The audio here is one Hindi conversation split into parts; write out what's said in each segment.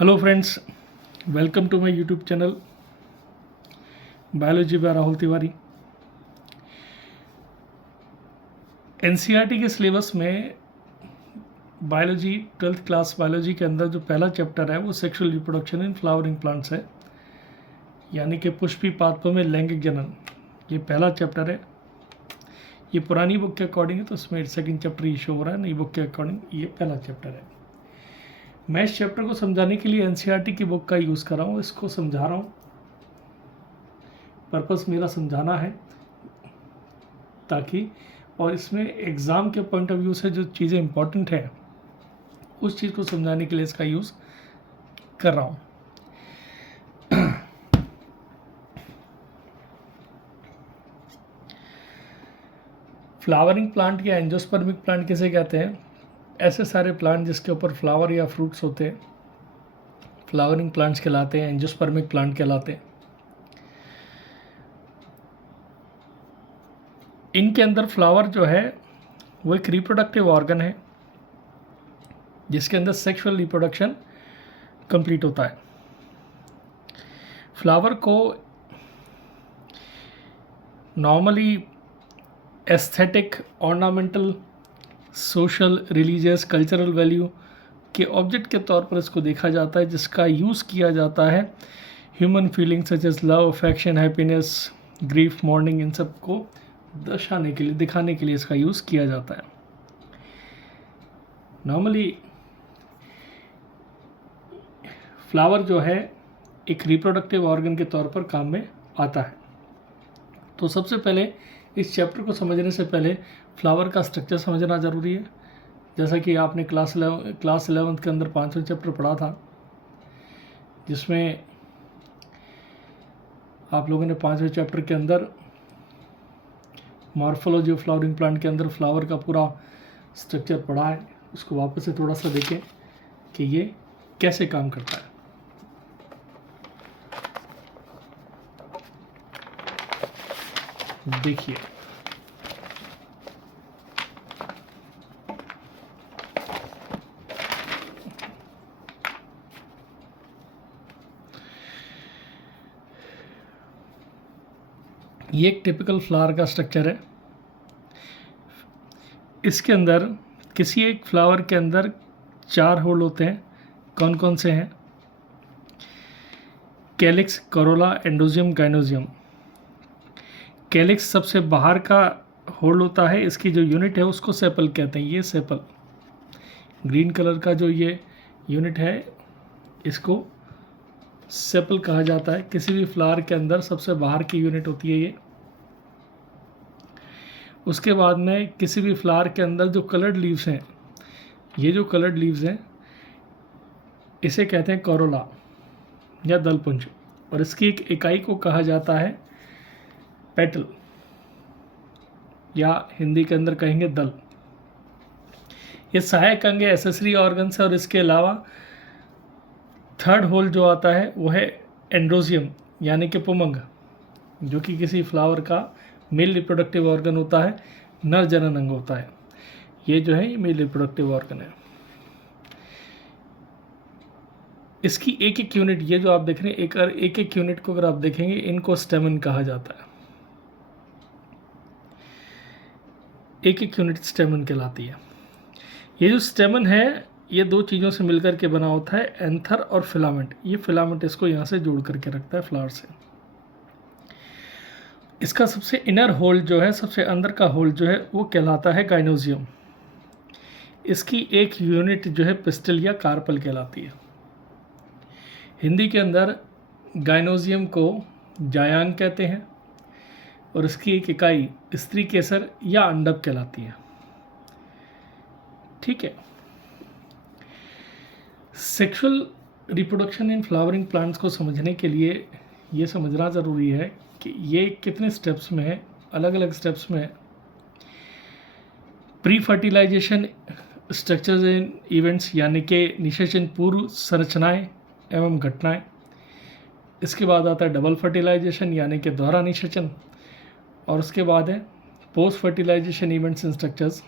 Hello friends, welcome to my YouTube channel biology by Rahul Tiwari. NCERT के सिलेबस में बायोलॉजी 12th क्लास बायोलॉजी के अंदर जो पहला चैप्टर है वो sexual reproduction in flowering plants है, यानी कि पुष्पी पादपों में लैंगिक जनन। ये पहला चैप्टर है। ये पुरानी बुक के अकॉर्डिंग है, तो इसमें सेकंड चैप्टर ही शो हो रहा है। नई बुक के अकॉर्डिंग ये पहला चैप्टर है। मैं इस चैप्टर को समझाने के लिए एनसीईआरटी की बुक का यूज़ कर रहा हूँ, इसको समझा रहा हूँ। पर्पस मेरा समझाना है ताकि, और इसमें एग्ज़ाम के पॉइंट ऑफ व्यू से जो चीज़ें इंपॉर्टेंट हैं उस चीज़ को समझाने के लिए इसका यूज़ कर रहा हूँ। फ्लावरिंग प्लांट या एंजियोस्पर्मिक प्लांट किसे कहते हैं? ऐसे सारे प्लांट जिसके ऊपर फ्लावर या फ्रूट्स होते हैं फ्लावरिंग प्लांट्स कहलाते हैं, एंजियोस्पर्मिक प्लांट कहलाते हैं। इनके अंदर फ्लावर जो है वो एक रिप्रोडक्टिव ऑर्गन है जिसके अंदर सेक्सुअल रिप्रोडक्शन कंप्लीट होता है। फ्लावर को normally aesthetic, ornamental, social, religious, cultural value के ऑब्जेक्ट के तौर पर इसको देखा जाता है, जिसका यूज़ किया जाता है human feelings such as love, affection, happiness, grief, mourning, इन सब को दर्शाने के लिए, दिखाने के लिए इसका यूज़ किया जाता है। नॉर्मली फ्लावर जो है एक रिप्रोडक्टिव ऑर्गन के तौर पर काम में आता है। तो सबसे पहले इस चैप्टर को समझने से पहले फ्लावर का स्ट्रक्चर समझना ज़रूरी है। जैसा कि आपने क्लास 11th के अंदर 5वां चैप्टर पढ़ा था, जिसमें आप लोगों ने 5वें चैप्टर के अंदर मॉर्फोलॉजी ऑफ फ्लावरिंग प्लांट के अंदर फ्लावर का पूरा स्ट्रक्चर पढ़ा है। उसको वापस से थोड़ा सा देखें कि ये कैसे काम करता है। देखिए, ये एक टिपिकल फ्लावर का स्ट्रक्चर है। इसके अंदर किसी एक फ्लावर के अंदर 4 होल होते हैं। कौन कौन से हैं? Calyx, corolla, androecium, gynoecium. Calyx सबसे बाहर का होल होता है। इसकी जो यूनिट है उसको सेपल कहते हैं। ये सेपल, ग्रीन कलर का जो ये यूनिट है, इसको सेपल कहा जाता है। किसी भी फ्लावर के अंदर सबसे बाहर की यूनिट होती है ये। उसके बाद में किसी भी फ्लावर के अंदर जो कलर्ड लीव्स हैं, ये जो कलर्ड लीव्स हैं इसे कहते हैं कोरोला या दलपुंज, और इसकी एक इकाई को कहा जाता है पेटल, या हिंदी के अंदर कहेंगे दल। ये सहायक अंग है, एसेसरी ऑर्गन्स है। और इसके अलावा 3rd होल जो आता है वो है एंड्रोजियम, यानी कि पुमंग, जो कि किसी फ्लावर का मेल रिप्रोडक्टिव ऑर्गन होता है, नर जनन अंग होता है। ये जो है ये मेल रिप्रोडक्टिव ऑर्गन है। इसकी एक एक यूनिट, ये जो आप देख रहे हैं, एक एक यूनिट को अगर आप देखेंगे, इनको स्टेमन कहा जाता है। एक एक यूनिट स्टेमन कहलाती है। ये जो स्टेमन है ये 2 चीज़ों से मिलकर के बना होता है, एंथर और फिलामेंट। ये फिलामेंट इसको यहाँ से जोड़ करके रखता है फ्लावर से। इसका सबसे इनर होल जो है, सबसे अंदर का होल जो है, वो कहलाता है गाइनोजियम। इसकी एक यूनिट जो है पिस्टल या कार्पल कहलाती है। हिंदी के अंदर गाइनोजियम को जायांग कहते हैं, और इसकी एक इकाई स्त्री केसर या अंडक कहलाती है। ठीक है। Sexual reproduction in flowering plants को समझने के लिए ये समझना ज़रूरी है कि ये कितने स्टेप्स में है, अलग अलग स्टेप्स में है। Pre fertilisation structures and events, यानी कि निषेचन पूर्व संरचनाएं एवं घटनाएं। इसके बाद आता है डबल फर्टिलाइजेशन, यानी कि दोहरा निषेचन। और उसके बाद है post fertilisation events and structures,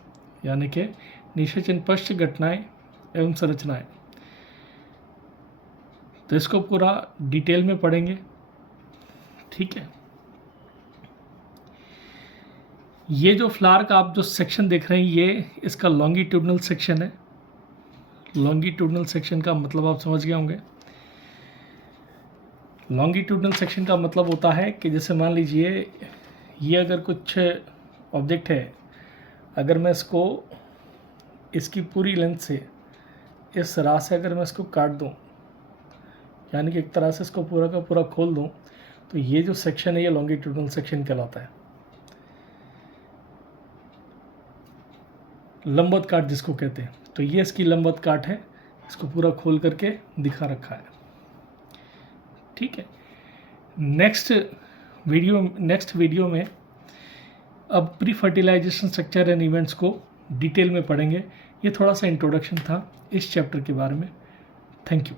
यानी कि निषेचन पश्चात घटनाएं एवं संरचनाएं। तो इसको पूरा डिटेल में पढ़ेंगे, ठीक है। ये जो फ्लावर का आप जो सेक्शन देख रहे हैं ये इसका लॉन्गिट्यूडनल सेक्शन है। लॉन्गिट्यूडनल सेक्शन का मतलब आप समझ गए होंगे। लॉन्गिट्यूडनल सेक्शन का मतलब होता है कि जैसे मान लीजिए ये अगर कुछ ऑब्जेक्ट है, अगर मैं इसको इसकी पूरी लेंथ से इस राह से अगर मैं इसको काट दूं, यानी कि एक तरह से इसको पूरा का पूरा खोल दूं, तो ये जो सेक्शन है ये लॉन्गिट्यूडनल सेक्शन कहलाता है। लंबवत काट जिसको कहते हैं, तो ये इसकी लंबवत काट है, इसको पूरा खोल करके दिखा रखा है, ठीक है। नेक्स्ट वीडियो में अब pre fertilisation structure and events को डिटेल में पढ़ेंगे। ये थोड़ा सा इंट्रोडक्शन था इस चैप्टर के बारे में। Thank you.